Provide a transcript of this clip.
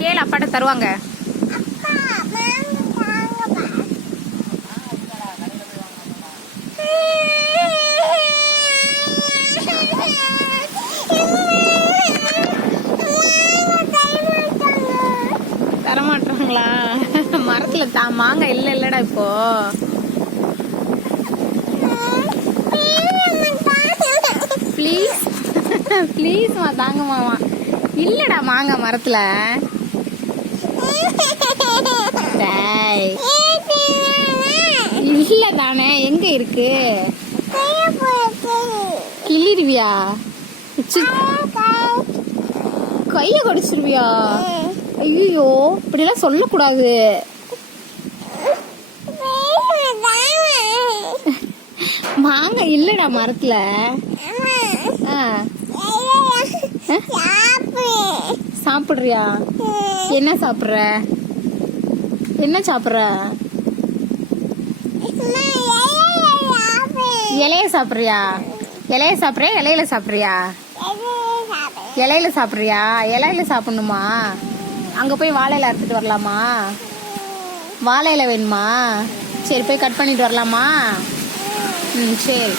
கேளு அப்பாட்ட தருவாங்க. தரமாட்டாங்களா? மரத்துல தா மாங்காய் இல்ல இல்லடா இப்போ. ப்ளீஸ் ப்ளீஸ்மா தாங்க மாமா. இல்லடா மாங்காய் மரத்துல. இல்ல தானே எங்க இருக்கு? கிள்ளிடுவியா? சி, கைய கடிச்சிருவியா? ஐயோ இப்படிலாம் சொல்லக்கூடாது. மாங்காய் இல்லடா மரத்துல. சாப்பிடுறியா? என்ன சாப்பிட்ற? என்ன சாப்பிட்ற? இலைய சாப்பிட்றியா? இலைய சாப்பிட்றியா? இலையில சாப்பிட்றியா? இலையில சாப்பிட்றியா? இலையில சாப்பிடணுமா? அங்க போய் வாழையில அறுத்துட்டு வரலாமா? வாழையில வேணுமா? சரி போய் கட் பண்ணிட்டு வரலாமா? ம் சரி.